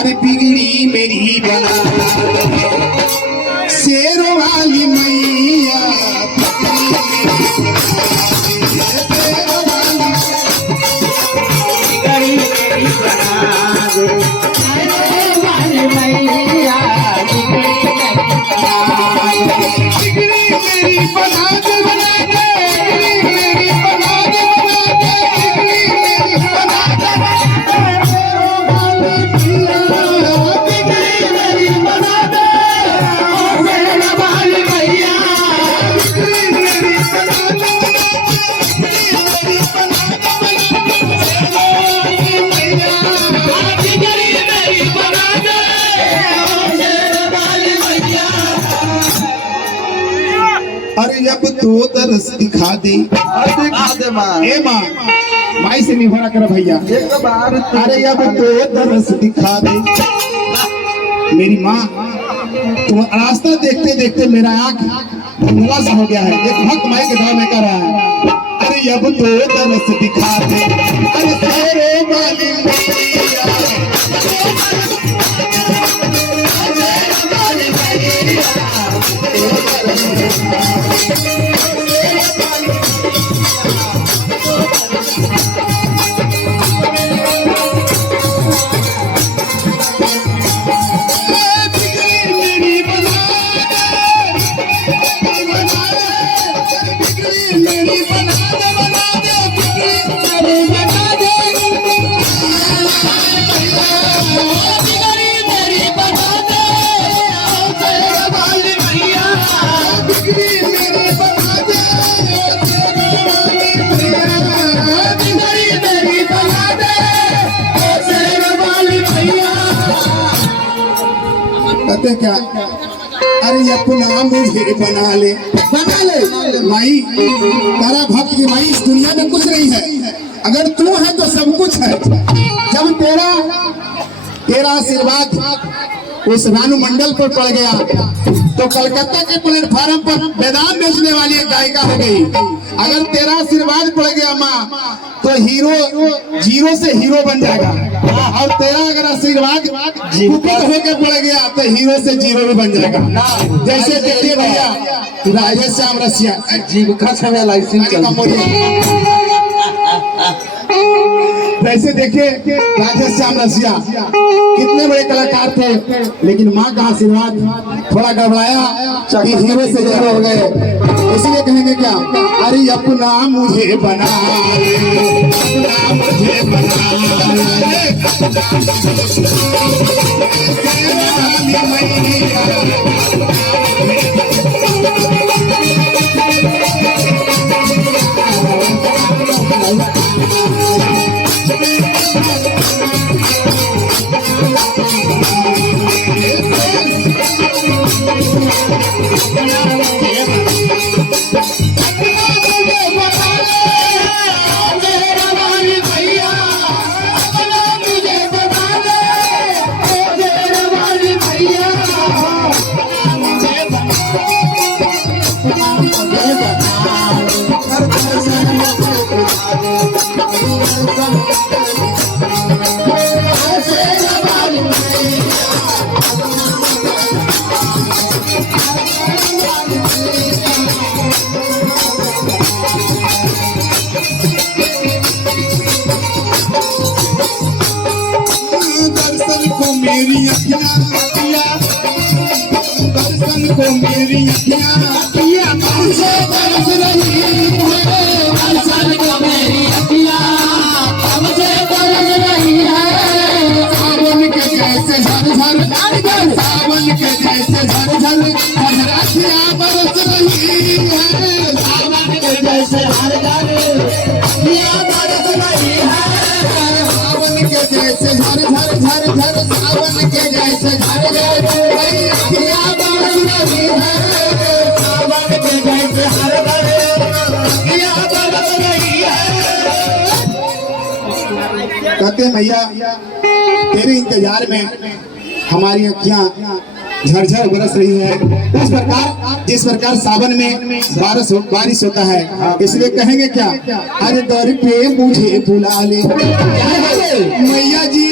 अरे बिगड़ी मेरी बना शेरों वाली मैया अब तो तरस दिखा दे ए माँ माई से निभरा कर भैया एक बार अरे अब तो तरस दिखा दे मेरी माँ तुम रास्ता देखते देखते मेरा आँख धुंधला सा हो गया है। एक भक्त माई के भाव में कर रहा है अरे अब तो तरस दिखा दे अरे तेरे वाली कहते क्या अरे अपना मुझे बना ले माई तारा भक्त की माई इस दुनिया में कुछ नहीं है अगर तू है तो सब कुछ है। जब तेरा आशीर्वाद उस रानू मंडल पर पड़ गया तो कलकत्ता के प्लेटफार्म पर बेदाम बेचने वाली एक गायिका हो गई। अगर तेरा आशीर्वाद पड़ गया माँ तो हीरो जीरो से हीरो बन जाएगा और तेरा अगर आशीर्वाद कुपित होकर पड़ गया तो हीरो से जीरो भी बन जाएगा। जैसे देखिए भैया राजेश्याम रसिया जीविका छवे लाइसेंस वैसे देखिए राजेश्याम रसिया कितने बड़े कलाकार थे लेकिन माँ का आशीर्वाद थोड़ा गड़बड़ाया कि हीरो से जीरो हो गए। इसलिए कहेंगे क्या अरे अपना मुझे बना अपना मुझे बना मेरी अखियाँ दर्शन को मेरी अखियाँ मुझे बरस रही है दर्शन को मेरी अखियाँ मुझे बरस रही है सावन के जैसे झरझर सावन के जैसे झरझर अखियाँ बरस रही है सावन के जैसे झरझर अखियाँ बरस रही है सावन के जैसे झरझर झरझर सावन के जैसे झरझर अखियाँ बरस रही है सावन के जैसे झरझर अखियाँ बरस रही है। कहते हैं भैया तेरे इंतजार में हमारी अखियाँ झरझर बरस रही है। उस प्रकार जिस प्रकार सावन में बारिश होता है इसलिए कहेंगे क्या अरे दर पे मुझे बुला ले मैया जी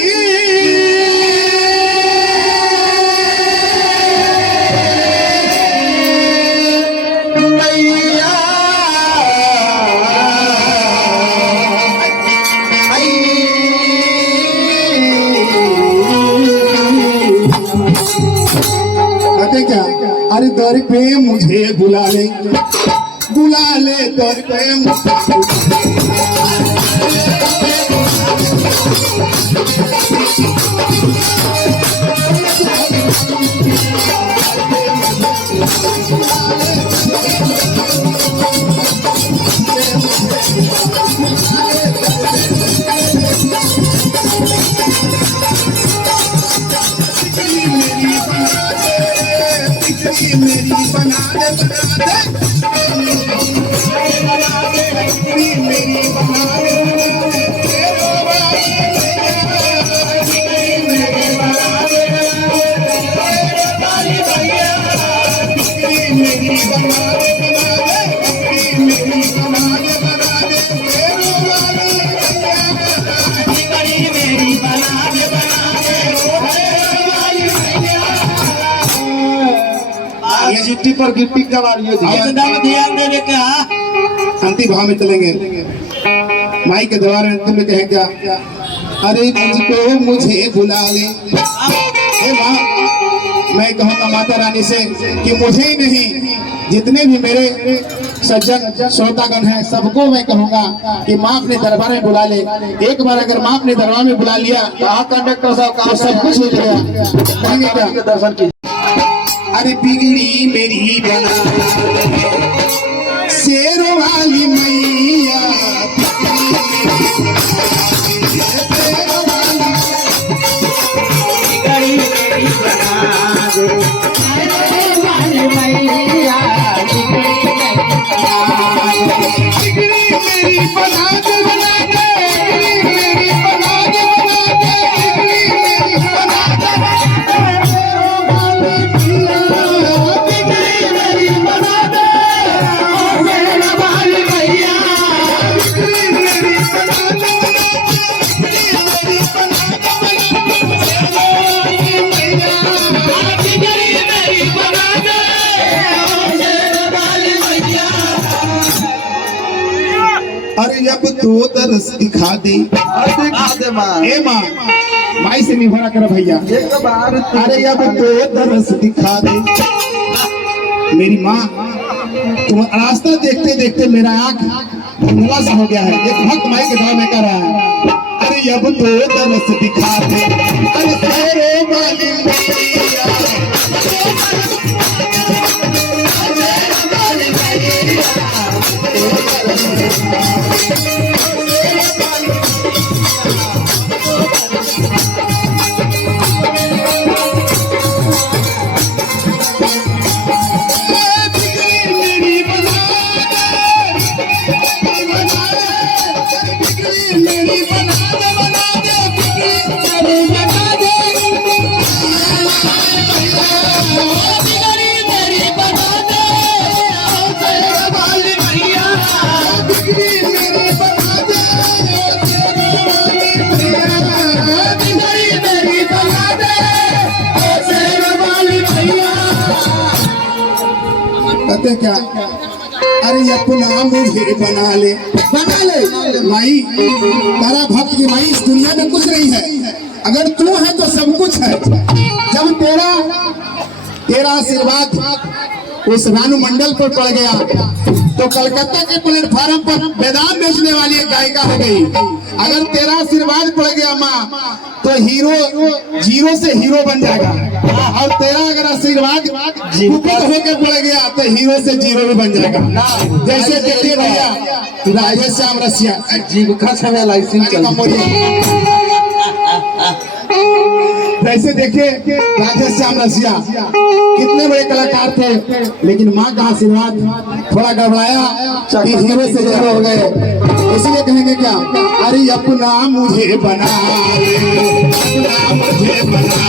अरे दर पे मुझे बुला ले दर पे मेरी बना ये चिट्ठी पर गिट्टी करा रही है। ध्यान देने का अंतिम भाव में चलेंगे। माई के द्वार में अंतिम में कहे क्या, अरे मुझको मुझे बुला ले। माँ, मैं कहूँगा माता रानी से कि मुझे ही नहीं, जितने भी मेरे सज्जन श्रोतागण हैं सबको मैं कहूँगा कि माँ अपने दरबार में बुला ले। एक बार अगर माँ अपने दरबार में बुला लिया कंडक्टर साहब तो सब कुछ हो जाएगा। कहेंगे क्या, दर्शन की। अरे बिगड़ी मेरी बना शेरों वाली मैया, अरे अब तो तरस दिखा दे माँ। ए माँ, माई से नहीं भरा कर भैया एक बार। अरे अब तो तरस दिखा दे मेरी माँ। तुम रास्ता देखते देखते मेरा आँख धुंधला सा हो गया है। एक भक्त माई के गाँव में कर रहा है, अरे अब तो तरस दिखा दे, अरे तेरे वाली मैया। कहते क्या, अरे अपना मुझे बना ले माई। तारा भक्त की माई इस दुनिया में कुछ नहीं है, अगर तू है तो सब कुछ है। जब तेरा आशीर्वाद उस रानू मंडल पर पड़ गया तो कलकत्ता के प्लेटफार्म पर बेदाम बेचने वाली एक गायिका हो गई। अगर तेरा आशीर्वाद पड़ गया माँ तो हीरो जीरो से हीरो बन जाएगा, और तेरा अगर आशीर्वाद कुपित होकर पड़ गया तो हीरो से जीरो भी बन जाएगा। जैसे देखिए भैया राजेश श्याम रसिया जैसे देखिए राजेश श्याम रसिया कितने बड़े कलाकार थे, लेकिन माँ का आशीर्वाद थोड़ा गड़बड़ाया कि हीरो से जीरो हो गए। इसलिए कहेंगे क्या, अरे अपना मुझे बना ले, अपना मुझे बना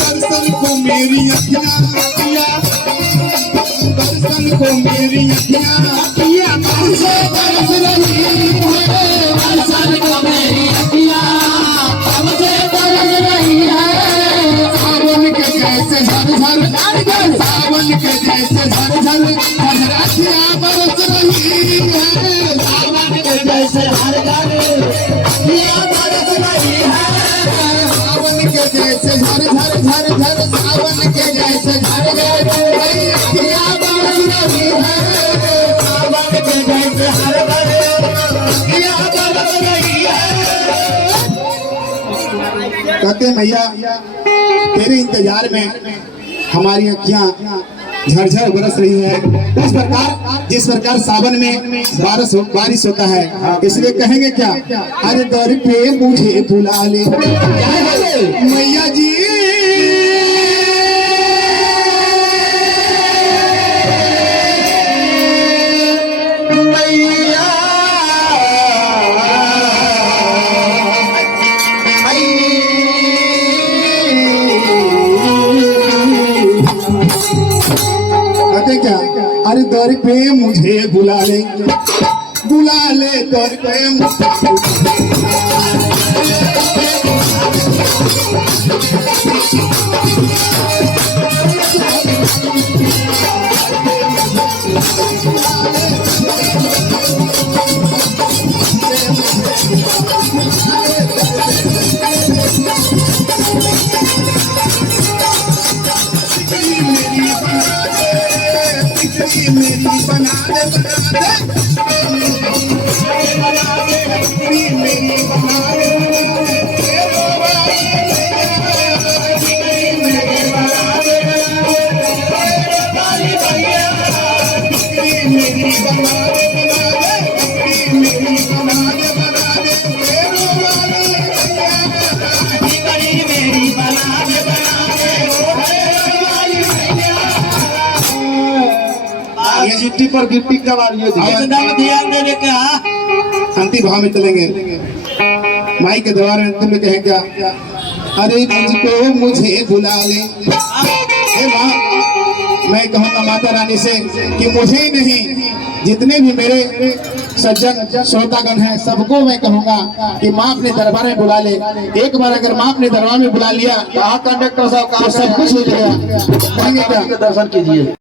दर्शन को मेरी अखियाँ, दर्शन को मेरी अखियाँ तुझसे बरस रही है। दर्शन को मेरी अखियाँ तुझसे बरस रही है। सावन के जैसे झरझर, सावन के जैसे झरझर अखियाँ बरस रही है। सावन के जैसे हर घर अखियाँ बरस रही है। सावन के जैसे झरझर झरझर, सावन के जैसे झरझर अखियाँ बरस रही है। सावन के जैसे हर घर अखियाँ बरस रही है। कहते हैं मैया तेरे इंतजार में हमारी अखियां झरझर बरस रही है। उस प्रकार जिस प्रकार सावन में बारिश होता है, इसलिए कहेंगे क्या, अरे दर पे मुझे बुला ले मैया जी। कहते क्या, अरे दर पे मुझे बुला ले दर पे मुझे मेरी बना दे ये चिट्ठी पर गिट्टी कवारियों एकदम ध्यान देने का। अंतिम भाव में चलेंगे। माई के दरबार में अंतिम में कहे क्या, अरे मुझको मुझे बुला ले। हे माँ, मैं कहूँगा माता रानी से कि मुझे ही नहीं, जितने भी मेरे सज्जन श्रोतागण हैं सबको मैं कहूँगा कि माँ अपने दरबार में बुला ले। एक बार अगर माँ अपने दरबार में बुला लिया तो कंडक्टर साहब का सब कुछ हो जाएगा। कहेंगे क्या, दर्शन कीजिए।